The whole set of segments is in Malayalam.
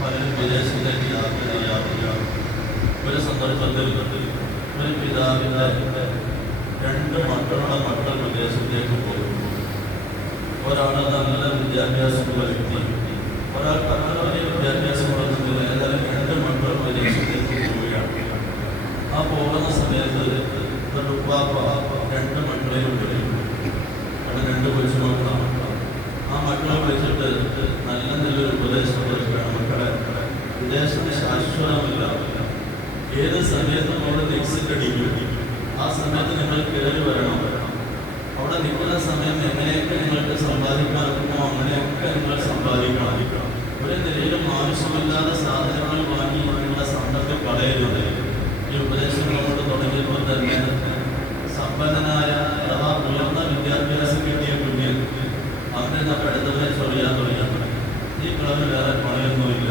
പലരും വിദേശത്തേക്ക് യാത്ര ചെയ്യാറുണ്ട്. ഒരു സന്ദർഭത്തിൽ ഒരു പിതാവിൻ്റെ 2 മക്കൾ വിദേശത്തേക്ക് പോകുന്നു. ഒരാൾ നല്ല വിദ്യാഭ്യാസമുള്ള വ്യക്തി, ഒരാൾ വലിയ വിദ്യാഭ്യാസമുള്ള ഏതായാലും 2 മക്കൾ വിദേശത്തേക്ക് പോവുകയാണ്. ആ പോകുന്ന സമയത്ത് ഒരു ഉപ്പാപ്പ 2 മക്കളെയും വിളിക്കും. അവിടെ 2 കൊച്ചുമക്കളാണ്. ആ മക്കളെ വിളിച്ചിട്ട് നല്ലൊരു ഉപദേശം കൊടുക്കുകയാണ്. മക്കളെ, വിദേശത്ത് ശാശ്വതമില്ല. ഏത് സമയത്തും അവിടെ എക്സിറ്റ് അടിക്കും. ആ സമയത്ത് നിങ്ങൾ കയറി വരണം. അവിടെ നിൽക്കുന്ന സമയം എങ്ങനെയൊക്കെ നിങ്ങൾക്ക് സമ്പാദിക്കാറുണ്ടോ അങ്ങനെയൊക്കെ നിങ്ങൾ സമ്പാദിക്കണം. ഒരു നിലയിലും ആവശ്യമില്ലാത്ത സാധനങ്ങൾ വാങ്ങി നിങ്ങളുടെ സമ്പത്ത് കളയരുത്. ഈ ഉപദേശങ്ങൾ കൊണ്ട് തുടങ്ങിയപ്പോൾ തന്നെ സമ്പന്നനായ അഥവാ ഉയർന്ന വിദ്യാഭ്യാസം കിട്ടിയ കുഞ്ഞ് അവനെ പഠിത്തത്തെ ചൊറിയാൻ തുടങ്ങി. ഈ കളവിന് വേറെ പണിയൊന്നുമില്ല.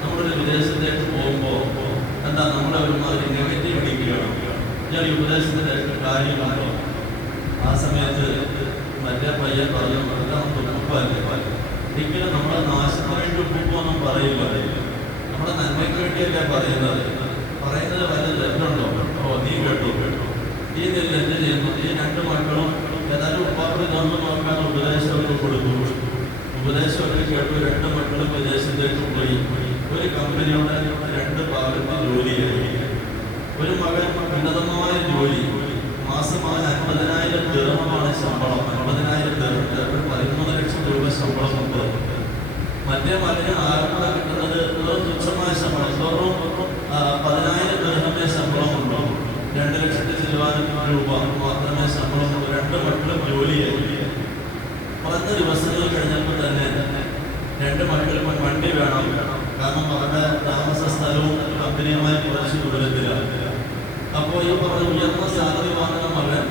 നമ്മളൊരു വിദേശത്തേക്ക് പോകുമ്പോൾ എന്താ നമ്മളെ ഒരുമാതിരി നെഗറ്റീവ് അടിക്കുകയാണ്. ഞാൻ ഈ ഉപദേശത്തിൻ്റെ കാര്യമാണോ? ആ സമയത്ത് മറ്റേ പയ്യൻ പറഞ്ഞു, എല്ലാം ഉപ്പല്ലേ. ഒരിക്കലും നമ്മളെ നാശത്തിന് വേണ്ടി ഉപ്പൊന്നും പറയില്ല. നമ്മുടെ നന്മയ്ക്ക് വേണ്ടിയല്ലേ പറയുന്നത്. വല്ല തെറ്റുണ്ടോ? നീ കേട്ടു. ഈ നെല്ല് എന്ത് ചെയ്യുന്നു? ഈ 2 മക്കളും ഏതായാലും ഉപ്പാക്ക് തന്നു നോക്കാൻ ഉപദേശമൊക്കെ കൊടുത്തു. ഉപദേശമൊക്കെ കേട്ടു. 2 മക്കളും വിദേശത്തേക്ക് പോയി. ഒരു കമ്പനിയുടെ 2 ഭാഗത്ത് ജോലിയായി. ഒരു മകൻ ഉന്നതമായ ജോലി, മാസം 50,000 ദിർഹമാണ് ശമ്പളം. 50,000 ദിർഹം 13 ലക്ഷം രൂപ ശമ്പളമുണ്ട്. മറ്റേ മകന് ആരംഭം കിട്ടുന്നത് തുച്ഛമായ ശമ്പളം, വെറും 10,000 ദിർഹമേ ശമ്പളമുണ്ടോ. 2 ലക്ഷത്തി ചിലവാനും രൂപ മാത്രമേ ശമ്പളമുള്ളൂ. 2 മക്കളും ജോലിയായി. കുറഞ്ഞ ദിവസങ്ങൾ കഴിഞ്ഞപ്പോൾ തന്നെ 2 മക്കൾക്കും വണ്ടി വേണം. കാരണം അവരുടെ താമസ സ്ഥലവും കമ്പനിയുമായി കുറച്ച് ദൂരത്തിലാണ്. അപ്പോൾ ഈ പറഞ്ഞ ഉയർന്ന സാലറി വാങ്ങുന്ന മകൻ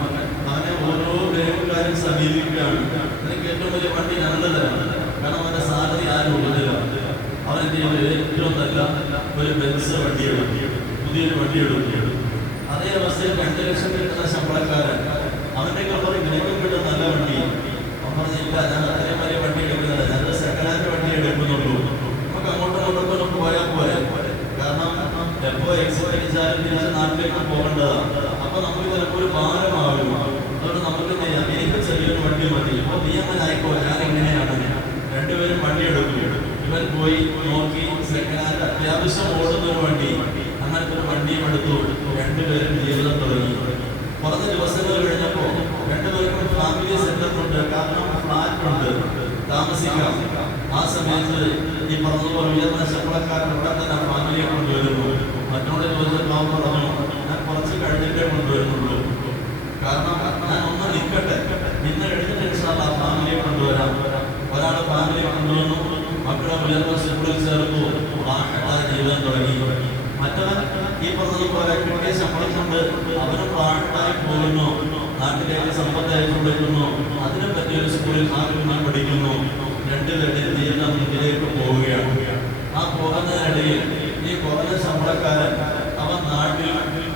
അവനെ ഓരോ ബാങ്കുകാരും സമീപിക്കുകയാണ്. എനിക്ക് ഏറ്റവും വലിയ വണ്ടി നല്ലതാണ്, കാരണം അവൻ്റെ സാലറി ആരും ഉള്ളതിലാണ്. അവൻ എന്ത് ചെയ്യുന്നത്? ഏറ്റവും നല്ല ഒരു ബെൻസ് വണ്ടി എടുക്കും, പുതിയൊരു വണ്ടി എടുക്കും. അതേ അവസ്ഥയിൽ 2 ലക്ഷം കിട്ടുന്ന ശമ്പളക്കാരൻ അവൻ്റെ പറയും, നിനക്കും കിട്ടും നല്ല വണ്ടി. അവൻ പറഞ്ഞില്ല, ഞാൻ അത്രയും വലിയ വണ്ടി എടുക്കുന്നില്ല, ഞാനൊരു സെക്കൻഡ് ഹാൻഡ് വണ്ടി എടുക്കുന്നുള്ളൂ. നമുക്ക് അങ്ങോട്ടും പോയാൽ പോരെ. കാരണം എപ്പോൾ എക്സിറ്റ് അടിച്ചാലും തിരിച്ച് നാട്ടിലേക്ക് പോകേണ്ടതാണ്. അപ്പൊ നമുക്ക് ചിലപ്പോൾ ഒരു ഭാരമാകും. അതുകൊണ്ട് നമുക്ക് എനിക്ക് ചെറിയൊരു വണ്ടി മതി. അപ്പോൾ നീ അങ്ങനെ ആയിക്കോ, ഞാൻ എങ്ങനെയാണ്. 2 പേരും വണ്ടി എടുക്കും. ഇവൻ പോയി നോക്കി സെക്കൻഡ് ഹാൻഡ് അത്യാവശ്യം ഓടുന്ന ഒരു വണ്ടി, അങ്ങനത്തെ ഒരു വണ്ടിയും എടുത്തു. 2 പേരും ജീവിതം തുടങ്ങി. കുറച്ച് ദിവസങ്ങൾ കഴിഞ്ഞപ്പോൾ 2 പേർക്കും ഫാമിലി സെറ്റപ്പ് ഉണ്ട്. കാരണം ഫ്ലാറ്റ് ഉണ്ട്, താമസിക്കാം. ആ സമയത്ത് ഈ പറഞ്ഞതുപോലെ ഉയർന്ന ശമ്പളക്കാരൻ ഉടൻ തന്നെ ഫാമിലിയെ കൊണ്ടുവരുന്നു. മറ്റോട് ചോദിച്ചിട്ടാവും പറഞ്ഞു, ഞാൻ കുറച്ച് കഴിഞ്ഞിട്ടേ കൊണ്ടുവരുന്നുള്ളൂ. കാരണം ഞാൻ ഒന്ന് നിൽക്കട്ടെ, നിന്ന് കഴിഞ്ഞിട്ട് ആ ഫാമിലിയെ കൊണ്ടുവരാം. ഒരാൾ ഫാമിലിയെ കൊണ്ടുവന്നു, മക്കളെ ഉയർന്ന സ്കൂളിൽ ചേർത്തു, ജീവിതം തുടങ്ങി. മറ്റവൻ ഈ പറഞ്ഞതുപോലെ കിട്ടിയ ശമ്പളം കൊണ്ട് അവന് പ്രാണത്തായി പോകുന്നു. നാട്ടിലേക്ക് സമ്പത്ത് അയച്ചുകൊണ്ടിരിക്കുന്നു. അതിനെ പറ്റിയൊരു സ്കൂളിൽ ആഗ്രഹം പഠിക്കുന്നു. 2 പേരുടെ ജീവിതം ഇതിലേക്ക് പോവുകയാണ്. ആ പോകുന്നതിനിടയിൽ ഈ കുറഞ്ഞ ശമ്പളക്കാരൻ അവൻ നാട്ടിൽ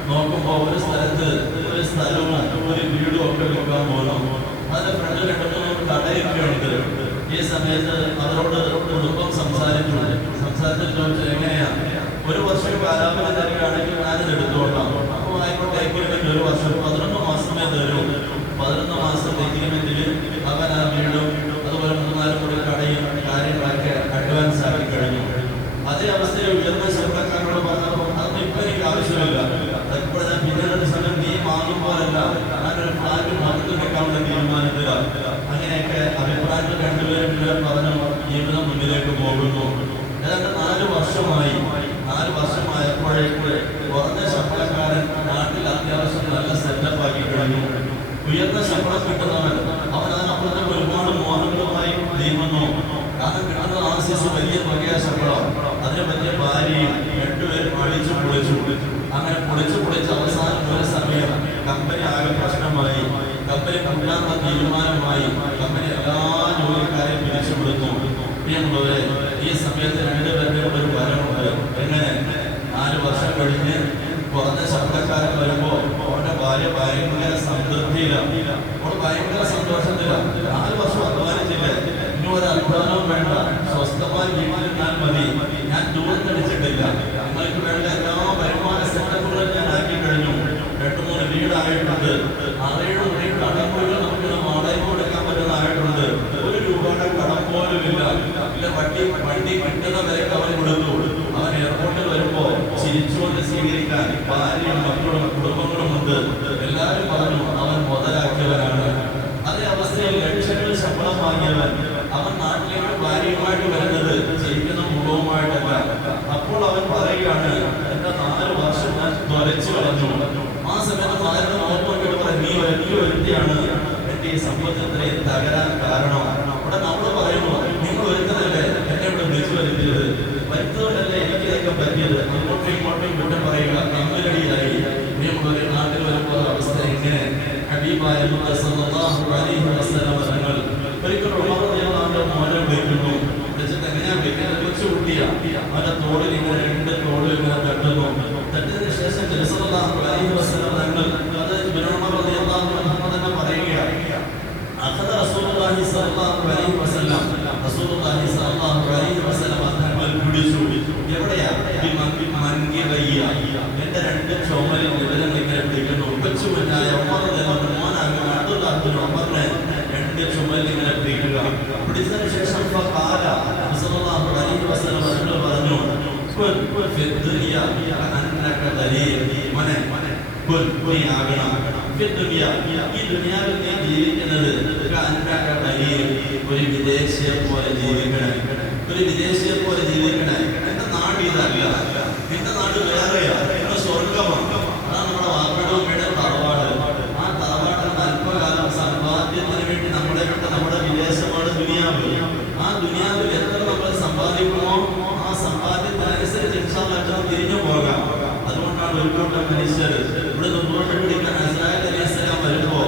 നോക്കുമ്പോൾ ഒരു സ്ഥലത്ത് ഒരു സ്ഥലവും ഒരു വീടും ഒക്കെ വെക്കാൻ പോകുന്നു. അതിന്റെ ഫ്രണ്ട് 2-3 കടയൊക്കെയുണ്ട്. ഈ സമയത്ത് അവരോട് കുടുംബം സംസാരിച്ചിട്ട് ചോദിച്ചത് എങ്ങനെയാണ്? 1 വർഷം കാലാവധി തരികയാണെങ്കിൽ ഞാനിത് എടുത്തുകൊള്ളാം. അപ്പോൾ ആയിക്കോട്ടെ, എഗ്രിമെന്റ് 1 വർഷം 11 മാസമേ തരൂ. 11 മാസത്തെ എഗ്രിമെന്റിൽ അവൻ ആ വീടും അതുപോലെ 3-4 കൂടി കടയും കാര്യങ്ങളൊക്കെ അഡ്വാൻസ് ആക്കി കഴിഞ്ഞു. അതേ അവസ്ഥയിൽ ഉയർന്ന ശമ്പളക്കാരോട് പറഞ്ഞപ്പോൾ അതൊന്നും ഇപ്പം എനിക്ക് ആവശ്യമില്ല, ഇപ്പോൾ ഞാൻ പിന്നീട് സമയം നീ വാങ്ങുമ്പോഴല്ല, ഞാനൊരു ഫ്ലാറ്റ് മാത്രം വെക്കാനുള്ള തീരുമാനത്തിലാണ്. അങ്ങനെയൊക്കെ അഭിപ്രായത്തിൽ 2 പേരും പറഞ്ഞു ജീവിതം മുന്നിലേക്ക് പോകുന്നു. ഏതാണ്ട് 4 വർഷമായി. 4 വർഷമായപ്പോഴേക്ക് കുറഞ്ഞ ശമ്പളക്കാരൻ നാട്ടിൽ അത്യാവശ്യം നല്ല സെറ്റപ്പ് ആക്കി കഴിഞ്ഞു. ഉയർന്ന ശമ്പളം കിട്ടുന്നവൻ അവൻ അതിനപ്പുറത്തേക്ക് ഒരുപാട് മോഹങ്ങളുമായി നീങ്ങുന്നു. കാരണം കിട്ടുന്ന ആശിസ് വലിയ തുകയാ ശമ്പളം. അതിനെ പറ്റിയ ഭാര്യയും 2 പേരും പൊളിച്ചു. അങ്ങനെ പൊളിച്ച് അവസാനം ഒരു സമയം കമ്പനി ആകെ പ്രശ്നമായി. കമ്പനി കൂട്ടാനുള്ള തീരുമാനമായി. കമ്പനി എല്ലാ ജോലിക്കാരെയും പിരിച്ചുകൊടുത്തു. എന്നുള്ളത് ഈ സമയത്ത് 2 പേരുടെ ഒരു വരവുണ്ട്. എങ്ങനെ 4 വർഷം കഴിഞ്ഞ് കുറഞ്ഞ ശമ്പളക്കാരൻ വരുമ്പോൾ അവരുടെ ഭാര്യ ഭയങ്കര സംതൃപ്തിയിലാണ്. അവൾ ഭയങ്കര സന്തോഷത്തിലാണ്. 4 വർഷം അധ്വാനിച്ചില്ല, ഇനി ഒരല്പം അധ്വാനവും വേണ്ട, സ്വസ്ഥമായി വീട്ടിലിരുന്നാൽ മതി. ഞാൻ ദൂരത്തടിച്ചിട്ടില്ല. നിങ്ങൾക്ക് വേണ്ട എല്ലാ വരുമാന സെറ്റപ്പുകളും ഞാൻ ആക്കി കഴിഞ്ഞു. 2-3 വീടായിട്ടുണ്ട്. 6-7 വീട് കടമ്പുകൾ നമുക്ക് വാടക കൊടുക്കാൻ പറ്റുന്നതായിട്ടുണ്ട്. 1 രൂപയുടെ കടം പോലും ഇല്ല. വണ്ടി കിട്ടുന്ന വിലക്ക് അവൻ കൊടുത്തു. അവൻ എയർപോർട്ടിൽ വരുമ്പോ ചിരിച്ചുകൊണ്ട് സ്വീകരിക്കാൻ ഭാര്യയും മക്കളും കുടുംബങ്ങളും ഉണ്ട്. എല്ലാവരും പറഞ്ഞു അവൻ മുതലാക്കിയവരാണ്. അതേ അവസ്ഥയിൽ ലക്ഷങ്ങൾ ശമ്പളം വാങ്ങിയവൻ അവൻ നാട്ടിലേക്ക് ഭാര്യയുമായിട്ട് വരുന്നത് ജീവിക്കുന്ന മുഖവുമായിട്ടല്ല. അപ്പോൾ അവൻ പറയുകയാണ്, എന്റെ 4 വർഷം ഞാൻ തൊലച്ചു കളഞ്ഞു. ആ സമയത്ത് ഭാര്യ നോക്കിയിട്ട് പറയും, നീ വലിയ വ്യക്തിയാണ് എന്റെ ഈ സമ്പത്തിനെ തകരാൻ കാരണം. അവിടെ നമ്മൾ പറയുന്നു, നിങ്ങൾ ഒരുത്തനല്ലേ എന്നെ ഇവിടെ വിളിച്ചു വരുത്തിയത്, വരുത്തതല്ലേ എനിക്ക് ഇതൊക്കെ പറ്റിയത്. അങ്ങോട്ടും ഇങ്ങോട്ടും കുറ്റം പറയുക, തമ്മിലടിയായി. ഒരു നാട്ടിൽ വരുമ്പോൾ അവസ്ഥ ഇങ്ങനെ. ഹബീബായ സല്ലല്ലാഹു അലൈഹി വസല്ലം തങ്ങൾ ഒരിക്കൽ ഉമർ റളിയല്ലാഹു മോനെ വിളിക്കുന്നു. വിളിച്ചിട്ട് എങ്ങനെയാ വിളിക്കുന്നത്? കൊച്ചുകുട്ടിയാ. അവന്റെ തോളിൽ ഇങ്ങനെ 2 തോളിൽ ഇങ്ങനെ തട്ടുന്നു. തട്ടിയതിനു ശേഷം നബി സല്ലല്ലാഹു അലൈഹി വസല്ലം തങ്ങൾ അത് ഉമർ റളിയല്ലാഹു അൻഹു തന്നെ പറയുകയാണ്, അഖദ റസൂലുള്ളാഹി സ്വല്ലല്ലാഹു അലൈഹി വസല്ലം റസൂലുള്ളാഹി സ്വല്ലല്ലാഹു അലൈഹി വസല്ലം തങ്ങൾ പിടിച്ചു. എവിടെയാ? മൻകിബയ്യ, എന്റെ 2 ചുമലിൽ നിലം ഇങ്ങനെ പിടിക്കുന്നു. കൊച്ചുകുഞ്ഞായ ഉമർ റളിയല്ലാഹു മോനാകുന്ന അബ്ദുല്ലാഹ് ഉമറിനെ 2 ചുമലിൽ ഇങ്ങനെ പിടിക്കുക. പിടിച്ചതിനു ശേഷം ഫഖാല റസൂലുള്ളാഹി അലൈഹി വസല്ലം തങ്ങൾ പറഞ്ഞു, ഫി ദുനിയ അന്നക ദലീൽ, മോനെ നീ ആകണം. ഈ ദുനിയാവിൽ നീ ജീവിക്കുന്നത് ഒരു വിദേശിയെ പോലെ ജീവിക്കണം. ഒരു വിദേശിയെ പോലെ ജീവിക്കണം. എന്റെ നാട് ഇതല്ല, നിന്റെ നാട് വേറെയാ, എന്റെ സ്വർഗമാണ്. അതാണ് നമ്മുടെ വാപ്പയുടെ ഉമ്മയുടെ തറവാട്. ആ തറവാട്ടിൽ അല്പകാലം സമ്പാദ്യത്തിന് വേണ്ടി നമ്മളെ വിട്ട് നമ്മുടെ വിദേശമാണ് ദുനിയാവ്. ആ ദുനിയാവിൽ എത്ര നമ്മൾ സമ്പാദിക്കുമോ ആ സമ്പാദ്യത്തിനനുസരിച്ച് ഇൻഷാല്ലാഹ് തിരിഞ്ഞു പോകാം. അതുകൊണ്ടാണ് ഒരു കൂട്ടം മനുഷ്യർ ഇവിടെ മുന്നോട്ട് പിടിക്കാൻ ഇസ്രായേൽ അലൈഹിസ്സലാം വരുമ്പോ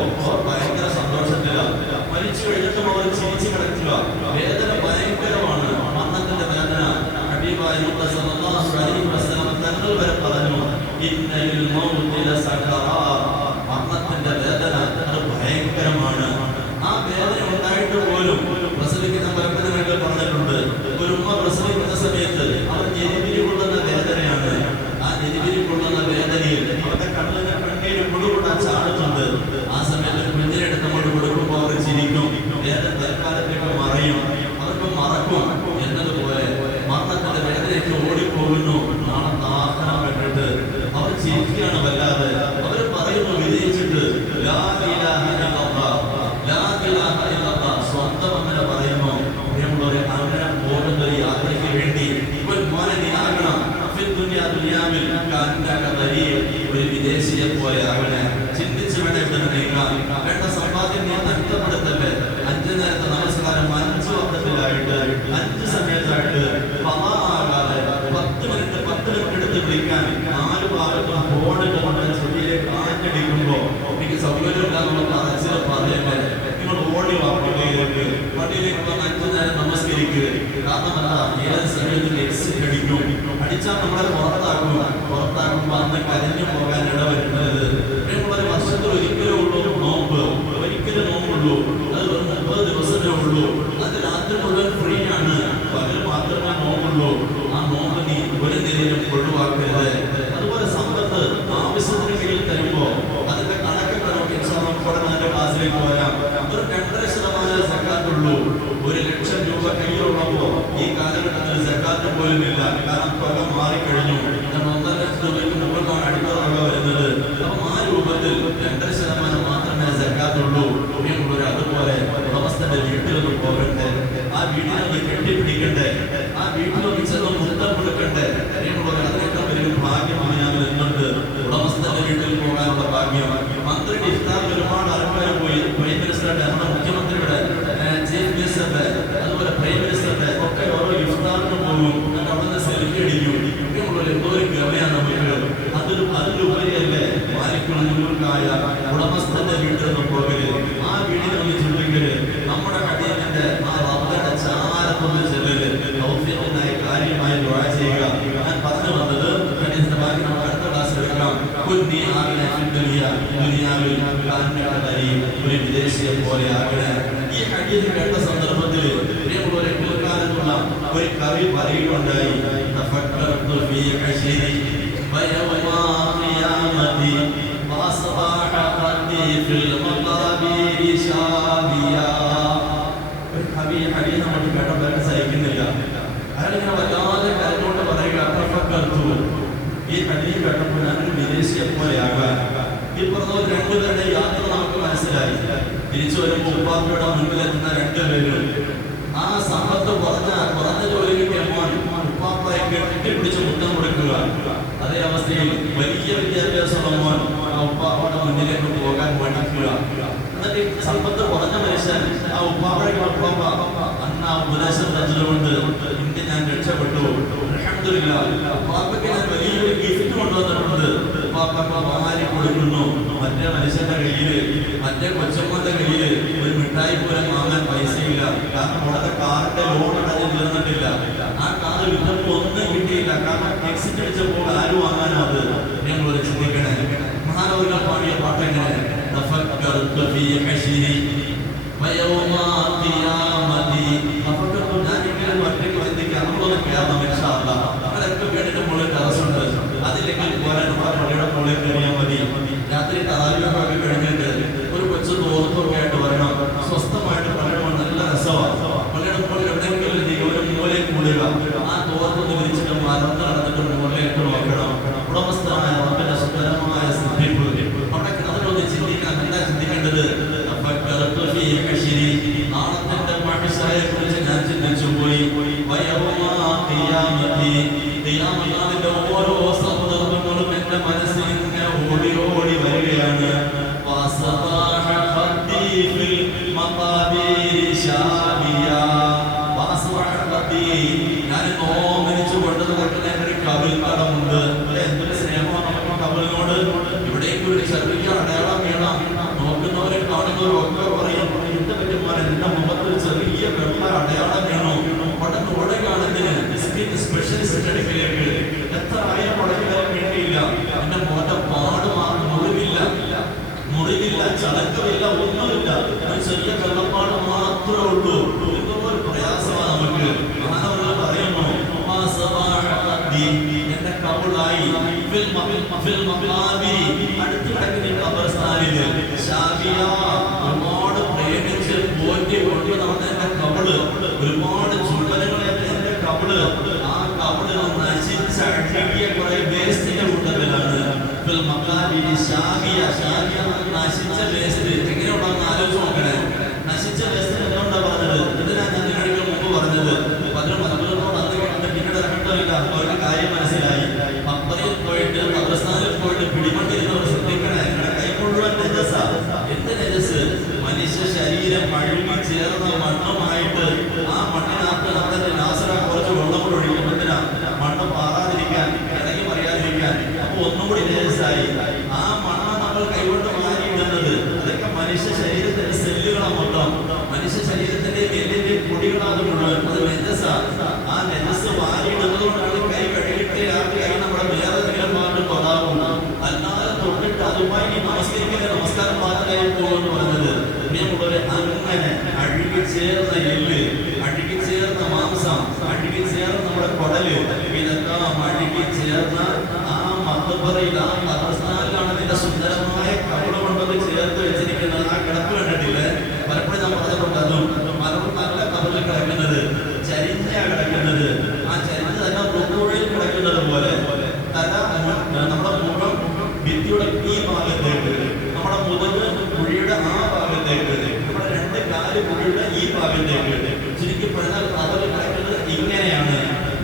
ഭയങ്കര സന്തോഷത്തിലാണ്. മരിച്ചു കഴിഞ്ഞിട്ടും അവർ ചിരിച്ചു കിടക്കുക. വേദന ഭയങ്കരമാണ്, മരണത്തിന്റെ വേദന. ഹബീബായ സല്ലല്ലാഹു അലൈഹി വസല്ലം തങ്ങൾ വരെ പറഞ്ഞു, ഇന്നൽ മൗതി ലസകറാത്ത്, മരണത്തിന്റെ വേദന അത് ഭയങ്കരമാണ്. ആ വേദന ഉണ്ടായിട്ട് പോലും പ്രസവിക്കുന്ന മരണത്തിനൊക്കെ പറഞ്ഞിട്ടുണ്ട്. ഒരു ഉമ്മ പ്രസവിക്കുന്ന സമയത്ത് അവർ ജനിവിരി കൊള്ളുന്ന വേദനയാണ്. ആ ജനിവിരി കൊള്ളുന്ന വേദനയിൽ അവരുടെ കണ്ണിന് കണ്ണീര് മുഴുവൻ ചാടുന്നുണ്ട്. ആ സമയത്ത് കുഞ്ഞിനെടുത്ത് നമ്മൾ കൊടുക്കുമ്പോൾ അവർ ചിരിക്കും. വേദന തൽക്കാലത്തേക്ക് മറയും, അവർക്ക് മറക്കും. എന്നതുപോലെ മരണത്തിന്റെ വേദനയ്ക്ക് ഓടിപ്പോകുന്നു നാളെ താക്കണം കണ്ടിട്ട് അവർ ചിരിക്കുകയാണ് വല്ലാതെ. അവർ പറയുന്നു വിജയിച്ചിട്ട് ലാ ഇലാഹ ഇല്ലല്ലാഹ്, ലാ ഇലാഹ ഇല്ലല്ലാഹ്. സ്വന്തം അങ്ങനെ പറയുന്നു. അങ്ങനെ പോകുന്ന ഒരു യാത്രയ്ക്ക് വേണ്ടി മോനെ നീ ആകണം. ദുനിയാവിൽ ഒരു വിദേശിയെ പോലെ ആകണേ. ചിന്തിച്ച് വേണം ഇവിടെ നീങ്ങാൻ. വേണ്ട സമ്പാദ്യം നീ നഷ്ടപ്പെടുത്തല്ലേ. 5 നേരത്തെ നമസ്കാരം 5 വക്തത്തിലായിട്ട് 5 സമയത്തായിട്ട് ആകാതെ 10 മിനിറ്റ് എടുത്ത് വിളിക്കാൻ 4 ഭാഗത്തും ഫോണിൽ കൊണ്ട് ചെടിയിലേക്ക് കാറ്റടിക്കുമ്പോ എനിക്ക് സൗകര്യമില്ലാന്നുള്ള പറച്ചിൽ പറയല്ലേ. നിങ്ങൾ ഓടി വാ പള്ളിയിലേക്ക്. പള്ളിയിലേക്ക് വന്ന് 5 നേരം നമസ്കരിക്കുക. കാരണമല്ല, ഏത് സമയത്തും എക്സിറ്റ് അടിക്കും. അടിച്ചാൽ നമ്മളെ പുറത്താക്കുമ്പോ അന്ന് കരഞ്ഞു പോകാൻ ഇടവരുന്നത്. ഒരു വർഷത്തിൽ ഒരിക്കലേ ഉള്ളൂ നോമ്പ്, ഒരിക്കലും നോമ്പുള്ളൂ. അത് 30 ദിവസമേ ഉള്ളൂ. അത് രാത്രി മുഴുവൻ ഫ്രീ ആണ്, പകൽ മാത്രമേ നോമ്പുള്ളൂ. ആ നോമ്പ് നീ ഒരു നിലയിലും ഒഴിവാക്കരുത്. അതുപോലെ സമ്പത്ത് ആവശ്യത്തിന് കീഴിൽ തരുമ്പോ അതിന്റെ കണക്കൊക്കെ നമുക്ക് നമ്മുടെ ക്ലാസ്സിലേക്ക് പോരാം. ഒരു 2.5% സക്കാത്തുള്ളൂ. 1 ലക്ഷം രൂപ കയ്യിലുള്ളപ്പോ ഈ കാലഘട്ടത്തിൽ സക്കാത്ത് പോലും ഇല്ല. കാരണം തുക മാറിക്കഴിഞ്ഞു. 1.5 ലക്ഷം രൂപയ്ക്ക് മുകളിലാണ് അടിത്തറ വരുന്നത്. അപ്പൊ ആ രൂപത്തിൽ 2% മാത്രമേ സക്കാത്തുള്ളൂ. അതുപോലെ ഉടമസ്ഥന്റെ വീട്ടിലൊന്ന് പോകണ്ടേ, ആ വീട്ടിലൊന്ന് കെട്ടിപ്പിടിക്കണ്ടേ, ആ വീട്ടിലൊന്ന് ചെന്ന് മുത്തം കൊടുക്കണ്ടേ. അതിനേക്കാൾ വലിയൊരു ഭാഗ്യമാണ് ഞാൻ വരുന്നുണ്ട്. ഉടമസ്ഥന്റെ വീട്ടിൽ പോകാനുള്ള ഭാഗ്യം. മന്ത്രിയുടെ ഇഫ്താറിൽ ഒരുപാട് ആൾക്കാർ പോയി. പ്രൈം മിനിസ്റ്ററുടെ, നമ്മുടെ മുഖ്യമന്ത്രിയുടെ, ചീഫ് മിനിസ്റ്ററുടെ, അതുപോലെ പ്രൈം മിനിസ്റ്ററുടെ ഒക്കെ ഓരോ ഇഫ്താറിനും പോകും. അവിടെ നിന്ന് സെൽഫി അടിക്കും. എന്തോ ഒരു ഗമയാണ് നമുക്ക്. അതിലുപരിയല്ലേ മാലിക്കുള്ളൂർക്കായ ഉടമസ്ഥന്റെ വീട്ടിലൊന്നും പോകല്, ആ വീടിനൊന്ന് ചിന്തിക്കല്, നമ്മുടെ കടിയന്റെ ആ റബ്ബയുടെ ചാരത്തൊന്ന് ചെല്ലല്, ദൗത്യത്തിനായി കാര്യമായി ദുആ ചെയ്യുക. ഞാൻ പറഞ്ഞു വന്നത് കടിയത്തിന്റെ ബാക്കി നമുക്ക് അടുത്ത ക്ലാസ്സിൽ എടുക്കാം. ദുനിയാവിൽ ഒരു വിദേശിയെ പോലെ ആകണേ. ഈ ഹദീസ് കേട്ട സന്ദർഭത്തിൽ പറയുകയുണ്ടായി, തഫക്കർതു ഫീ ഹശ്രി വയൗമ ഖിയാമതി വഅസ്ബഹ ഖദ്ദി ഫിൽ മഖാബിരി ശാബിയാ. ഒരു കവി ഹദീസ് നമ്മൾ കേട്ടപ്പോൾ സഹിക്കുന്നില്ല. അയാളിങ്ങനെ വല്ലാതെ കരഞ്ഞുകൊണ്ട് പറയുക, തഫക്കർതു, ഈ ഹദീസ് കേട്ടപ്പോൾ ഞാനൊരു വിദേശിയെ പോലെയാകാൻ. ഈ പറഞ്ഞ രണ്ടുപേരുടെ യാത്ര നമുക്ക് മനസ്സിലായി. തിരിച്ചു വരുമ്പോൾ ഉപ്പാപ്പയുടെ മുൻപിലെത്തുന്ന രണ്ടുപേരും ആ സമ്പത്ത് കുറഞ്ഞ ജോലി കിട്ടിയ മോൻ ഉപ്പാപ്പയെ കെട്ടിപ്പിടിച്ച് മുത്തം കൊടുക്കുക. അതേ അവസ്ഥയിൽ വലിയ വിദ്യാഭ്യാസമുള്ള മോൻ ആ ഉപ്പാപ്പയുടെ മുന്നിലേക്ക് പോകാൻ മടിക്കുക. എന്നിട്ട് സമ്പത്ത് കുറഞ്ഞ മനുഷ്യൻ ആ ഉപ്പാപ്പയുടെ ഉപ്പാപ്പ അന്ന് ആ ഉപദേശം തന്നതുകൊണ്ട് ഇന്ന് ഞാൻ രക്ഷപ്പെട്ടു, അൽഹംദുലില്ലാഹ്, ഉപ്പാപ്പയ്ക്ക് ഞാൻ വലിയൊരു ഗിഫ്റ്റ് കൊണ്ടുവന്നിട്ടുണ്ട്. ഉപ്പാപ്പ വാരി കൊടുക്കുന്നു. മറ്റേ മനുഷ്യന്റെ കയ്യില്, മറ്റേ കൊച്ചമ്മന്റെ കയ്യില് ഒരു മിഠായി പോലും വാങ്ങാൻ പൈസയില്ല. കാരണം അവിടെ കാറിന്റെ ലോൺ അടഞ്ഞു തീർന്നിട്ടില്ല. ആ കാർ വിറ്റപ്പോൾ ഒന്നും കിട്ടിയില്ല. കാരണം എക്സിറ്റ് അടിച്ചപ്പോൾ ആര് വാങ്ങാനോ അത്. ഞങ്ങൾ ചിന്തിക്കണേ, മഹാനവരുകൾ പാടിയ പാട്ട് എങ്ങനെ? തഫക്കർതു ഫീ ഹശ്രി വയൗമ ഖിയാമതി. തഫക്കർതു, ഞാൻ ഇങ്ങനെ ഒറ്റയ്ക്ക് ചിന്തിക്കാം. നമ്മളൊന്ന് കേരളം ഇൻഷാ അല്ലാഹ്. അതൊക്കെ വീടിന്റെ മുകളിൽ ടെറസുണ്ട്. അതില്ലെങ്കിൽ പോലെ നമ്മുടെ പള്ളിയുടെ മുകളിൽ കയറിയാൽ മതി. രാത്രി തറാവീഹൊക്കെ കഴിഞ്ഞിട്ട് ഒരു കൊച്ചു തോർത്തൊക്കെ ആയിട്ട് വരണം. സ്വസ്ഥമായിട്ട് പറയണം, നല്ല രസമാണ്. പള്ളിയുടെ മുകളിൽ എവിടെയെങ്കിലും ഒരു മൂലയിൽ കൂടുക. ആ തോർത്തൊന്ന് വിരിച്ചിട്ട് മറന്ന് നടന്നിട്ട് മുകളിലേക്ക് നോക്കണം. ഉടമസ്ഥനായ റബ്ബിന്റെ സുന്ദരമായ സിദ്ധിപ്പ് അവിടെ കിടന്നിട്ടൊന്ന് ചിന്തിക്കണം. എന്താ ചിന്തിക്കേണ്ടത്? തഫക്കർതു ഫീ ഹശ്രി, നാളത്തെ മഹ്ശറയെ കുറിച്ച് ഞാൻ ചിന്തിച്ചു പോയി. വയൗമ ഖിയാമതി, ഖിയാമത്തിന്റെ ഓരോ സന്ദർഭങ്ങളും എന്റെ മനസ്സിൽ ഇങ്ങനെ ഓടി ഓടി വരികയാണ്. വഅസ്ബഹ ഖദ്ദി ഫിൽ മഖാബിരി ശാബിയാ. വഅസ്ബഹ ഖദ്ദി, ഞാൻ നോമനിച്ചു കൊണ്ടതുകൊണ്ട് ഒരു കവിൾത്തടമുണ്ട്. എന്തൊരു സ്നേഹമാണ് നമുക്ക് കവിളിനോട്. ഇവിടേക്ക് ഒരു ചെറിയ അടയാളം വേണം. നോക്കുന്നവരെ കാണുന്നവരും ഒക്കെ പറയും, എന്റെ പറ്റുമാർ എന്റെ മുഖത്ത് ചെറിയ വെള്ള അടയാളം വേണോ? ഉടനെ ഓടുകയാണെന്ന് സ്പെഷ്യലിസ്റ്റ് അടുക്കിലേക്ക്. എത്ര ആയിരം ഉടനെ വേണ്ടിയില്ല. എന്റെ മുഖത്തെ പാട് മാത്രം മുറിവില്ല, ചടക്കമില്ല, ഒന്നുമില്ല. ചെറിയ വെള്ളപ്പാട് മാത്രമേ ഉള്ളൂ. എന്തോ ഒരു പ്രയാസമാണ് നമുക്ക്. മഹാനവരുകൾ പറയുന്നു, എന്റെ കബളായി അടുത്ത് കിടക്കുന്ന ഖബർസ്ഥാനില് ശാബിയാ, ഒരുപാട് പ്രേമിച്ച് പോറ്റി കൊണ്ട് നടന്ന എന്റെ കബള്, ഒരുപാട് ചുമലകളെ എന്റെ കബള്, ആ കബള് നശിച്ച അഴുകിയ കുറെ വേസ്റ്റിന്റെ കൂട്ടത്തിലാണ്. നശിച്ച വേസ്റ്റ് എങ്ങനെയുണ്ടെന്ന് ആലോചിച്ച് നോക്കണേ. നശിച്ച വേസ്റ്റ് എന്തുകൊണ്ടാ പറഞ്ഞത്? ഇതിനാണ് ഞാൻ നിങ്ങളുടെ മുമ്പ് പറഞ്ഞത്. പതിനോട് അന്ന് പിന്നീട് ഇറങ്ങിയിട്ടില്ല. അവരുടെ കാര്യം മനസ്സിലായി. മക്ബറയിൽ പോയിട്ട് ഖബർസ്ഥാനിൽ പോയിട്ട് പിടികൊണ്ടിരുന്നവർ ശ്രദ്ധിക്കണേ. കൈ മുഴുവൻ നജസ. എന്ത് നജസ്? മനുഷ്യ ശരീരം അഴുകി ചേർന്ന മണ്ണുമായിട്ട് ആ മണ്ണിനകത്ത് നമ്മുടെ നാസറ കുറച്ച് വെള്ളം കൂടെ ഒഴിക്കുന്നതിനാ, മണ്ണ് പാറാതിരിക്കാൻ, ഇടങ്ങി പറയാതിരിക്കാൻ. അപ്പൊ ഒന്നുകൂടി നജസായി. ആ മണ്ണ് നമ്മൾ കൈകൊണ്ട് മാറിയിടുന്നത് അതൊക്കെ മനുഷ്യ ശരീരത്തിന്റെ സെല്ലുകളാണ് മൊത്തം. മനുഷ്യ ശരീരത്തിന്റെ എല്ലിന്റെ പൊടികളാണ് മുഴുവൻ. അത് നജസ. ആ നജസ് മാറിയിടുന്നത് കൊണ്ടാണ് കൈ കഴുകിയിട്ട് ആ കൈ നമ്മുടെ വേറെ എന്തെങ്കിലും ഭാഗത്ത് തൊടാവും. അല്ലാതെ തൊട്ടിട്ട് അതുമായി നമസ്കരിക്കുന്ന നമസ്കാരം മാത്രമായി പോകുമെന്ന് പറഞ്ഞത്. പ്രിയമുള്ളവരെ, അങ്ങനെ അഴുകി ചേർന്ന എല്ല്, അഴുകി ചേർന്ന മാംസം, അഴുകി ചേർന്ന നമ്മുടെ കുടല്, ഇതെല്ലാം അഴുകി ചേർന്ന ആ മഖബറയിൽ, ആ ഖബർസ്ഥാനിലാണ് ഇതിന്റെ സുന്ദരമായ കബറ് കൊണ്ടത് ചേർത്ത് വെച്ചിരിക്കുന്നത്. ആ കിടപ്പ് കണ്ടിട്ടില്ലേ? പലപ്പോഴും ഞാൻ പറഞ്ഞിട്ടുണ്ട്. അതും നല്ല കബറിൽ കിടക്കുന്നത്, ചരിഞ്ഞ കിടക്കുന്നത്, ആ ചരിഞ്ഞ് തന്നെ റുകൂഇൽ കിടക്കുന്നത് പോലെ തല നമ്മുടെ മുഖം ഭിത്തിയുടെ ഈ ഭാഗത്തേക്ക്, നമ്മുടെ മുതല് കുഴിയുടെ ആ ഭാഗത്തേക്ക്, നമ്മുടെ രണ്ട് കാല് കുഴിയുടെ ഈ ഭാഗത്തേക്ക്. ചുരുക്കി പറഞ്ഞാൽ കബറിൽ കിടക്കുന്നത് ഇങ്ങനെയാണ്,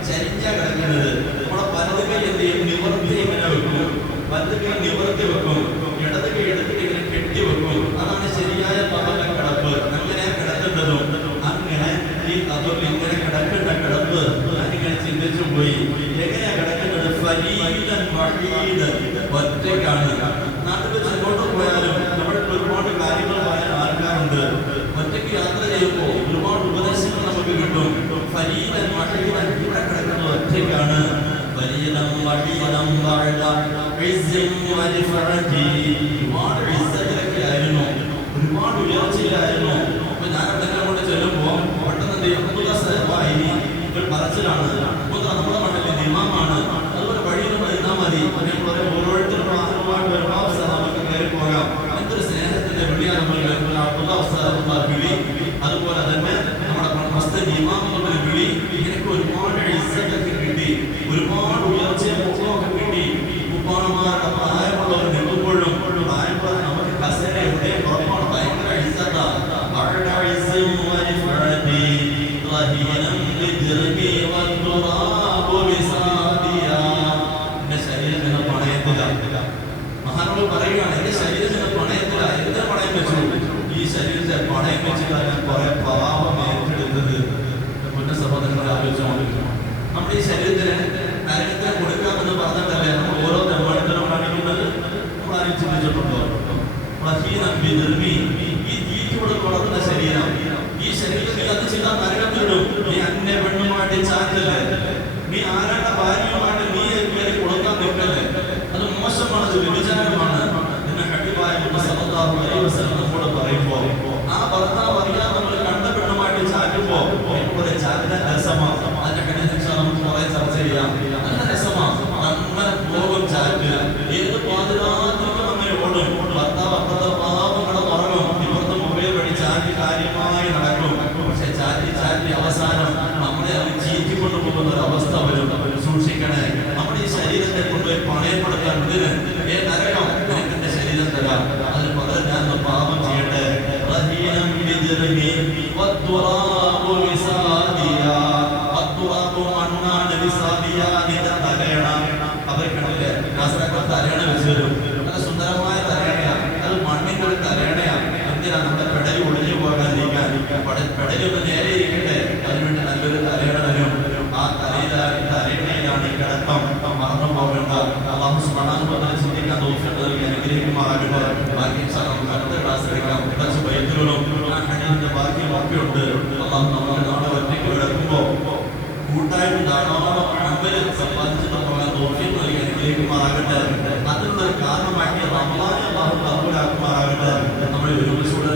ചരിഞ്ഞ കിടക്കുന്നത്. നമ്മുടെ വലത് കൈ എന്ത് ചെയ്യും? നിവർത്തി ഇങ്ങനെ വെക്കും. വലത് കൈ നിവർത്തി വെക്കും. ഇടത് കൈ എടുത്തിട്ട് ഇങ്ങനെ കെട്ടി വെക്കും. അതാണ് ശരിയായ കബറിലെ കിടപ്പ്. അങ്ങനെയാ കിടക്കേണ്ടതും. അങ്ങനെ ഈ കബറിൽ ഇങ്ങനെ കിടക്കേണ്ട കിടപ്പ് ഞാനിങ്ങനെ ചിന്തിച്ചു പോയി. എങ്ങനെയാ കിടക്കുന്നത്? ഫരീദൻ വഹീദൻ, ഒറ്റയ്ക്കാണ്. നാട്ടിൽ വെച്ച് എങ്ങോട്ട് പോയാലും നമ്മുടെ ഒരുപാട് കാര്യങ്ങൾ പറയാൻ ആൾക്കാരുണ്ട്. ഒറ്റയ്ക്ക് യാത്ര ചെയ്യുമ്പോൾ ഒരുപാട് ഉപദേശങ്ങൾ നമുക്ക് കിട്ടും. ഫരീദൻ വഹീദൻ, ഇവിടെ കിടക്കുന്നത് ഒറ്റയ്ക്കാണ്. ഫരീദൻ വഹീദൻ ബഅദ ഇസ്സിൻ വരിഫഅതി, ഒരുപാട് ഇസ്സത്തിലൊക്കെ ആയിരുന്നു, ഒരുപാട് ഉയർച്ചയിലായിരുന്നു. അപ്പൊ ഞാൻ അവിടെ കൊണ്ട് ചെല്ലുമ്പോൾ പെട്ടെന്ന് ഒരു പറച്ചിലാണ്. നമ്മുടെ മണ്ണിൽ ഇമാമാണ്, അതുപോലെ വഴിയിൽ ഇരുന്നാൽ മതി. ഓരോരുത്തരും ആദ്യമായിട്ട് വരുമ്പോൾ നമുക്ക് കയറി പോകാം. എന്തൊരു സ്നേഹത്തിന്റെ വിളിയാണ് നമ്മൾ കേൾക്കുന്ന വിളി. അതുപോലെ തന്നെ നമ്മുടെ മസ്തൻ ഇമാം എന്നുള്ളൊരു വിളി. എനിക്ക് ഒരുപാട് ഇസ്സത്തൊക്കെ കിട്ടി, ഒരുപാട് ഉയർച്ചയും ഒക്കെ കിട്ടി. ഉപ്പാണന്മാരുടെ പ്രായമുള്ളവർ നിൽക്കുമ്പോഴും പ്രായമുള്ള നമുക്ക് കസേര എവിടെ ഉറപ്പാണ്. ഭയങ്കര ഇസ്സത്താണ്. ശരീരത്തിന് പണയത്തില്ല. മഹാനോട് പറയുകയാണ്, എന്റെ ശരീരത്തിന് പണയത്തില്ല. എന്തിനാ പണയം വെച്ചു? ഈ ശരീരത്തെ പണയം വെച്ചിട്ട് ഞാൻ കുറെ പാപം ഏറ്റെടുത്തത്. പുന്ന സഹോദരങ്ങളെ ആലോചിച്ചു. നമ്മുടെ ഈ ശരീരത്തിന് നരകത്തെ കൊടുക്കാമെന്ന് പറഞ്ഞിട്ടല്ലേ നമ്മൾ ഓരോ തെമ്മാടിത്തരം കാണിക്കുന്നത്? നമ്മൾ ആരും ചിന്തിച്ചിട്ടുണ്ടോ? ഈ തീറ്റോട് വളർന്ന ശരീരം, ഈ ശരീരത്തിൽ അത് ചെയ്താൽ നരകത്തിടും. നീ അന്യ പെണ്ണുമായിട്ട് ചാറ്റല്ലേ, നീ ആരാണ് ഭാര്യയുമായിട്ട് നീ കയറി കൊടുക്കാൻ നിൽക്കല്ലേ, അത് മോശമാണ്, അത് വ്യഭിചാരമാണ്. എന്നെ ഹബീബായ സല്ലല്ലാഹു അലൈഹി വസല്ലം നമ്മോട് പറയുമ്പോൾ ആ ഭർത്താവ് അറിയാതെ നമ്മൾ കണ്ട പെണ്ണുമായിട്ട് ചാറ്റുമ്പോ ഒരു ചാറ്റിന്റെ രസമാണ്. അതിന്റെ കണിച്ച നമുക്ക് കുറെ ചർച്ച ചെയ്യാം. നല്ല രസമാണ്, അങ്ങനെ പോകും ചാറ്റ്. ഏത് പാതിരാത്രിക്കും അങ്ങനെ ഓടും. ഭർത്താവ് അപ്പുറത്തെ പാവങ്ങളെ ഉറങ്ങും, ഇപ്പുറത്തെ മൊബൈൽ വഴി ചാറ്റ് കാര്യമായി നടക്കും. പക്ഷെ ചാറ്റി അവസാനം നമ്മളെ അവർ ചീറ്റിക്കൊണ്ടു പോകുന്ന ഒരു അവസ്ഥ വരും. സൂക്ഷിക്കണേ. നമ്മുടെ ഈ ശരീരത്തെ കൊണ്ടുപോയി പണയപ്പെടുത്താൻ നരകം എന്റെ ശരീരം തരാം, അതിന് പകരം ഞാൻ പാപം ചെയ്യട്ടെ. അവർക്കണല്ലേ തലയണ വെച്ച് തരും. നല്ല സുന്ദരമായ തലയണയാണ്, അത് മണ്ണിന്റെ ഒരു തലയണയാണ്. എന്തിനാ? നമ്മുടെ പെടലി ഒളിഞ്ഞു പോകാതിരിക്കാൻ. പെടലി ഒന്ന് നേരെ ഇരിക്കട്ടെ, അതിനുവേണ്ടി നല്ലൊരു തലയണ വരും. ആ തലയണയിലാണ് ഈ കിടക്കം. മറന്നു പോകേണ്ട. അല്ലാഹു സുബ്ഹാനഹു വ തആല ചിന്തിക്കാൻ തൗഫീഖ് നൽകി അനുഗ്രഹിക്കുമാറാകട്ടെ. ബാക്കി നമുക്ക് അടുത്ത ക്ലാസ് എടുക്കാം. കുറച്ച് ബൈത്തുകളും ഹദീസിന്റെ ബാക്കിയും ഒക്കെ ഉണ്ട്. അല്ലാഹു നമ്മളെ നാളെ ഒറ്റയ്ക്ക് കിടക്കുമ്പോൾ കൂട്ടായിട്ട് ധാരാളം അമല് സമ്പാദിച്ചിട്ട് പോകാൻ തൗഫീഖ് നൽകി അനുഗ്രഹിക്കുമാറാകട്ടെ. അതിനുള്ള കാരണമാക്കി റമളാനെ അല്ലാഹു കബൂലാക്കുമാറാകട്ടെ. നമ്മളെ ഒരുമിച്ചുകൂടെ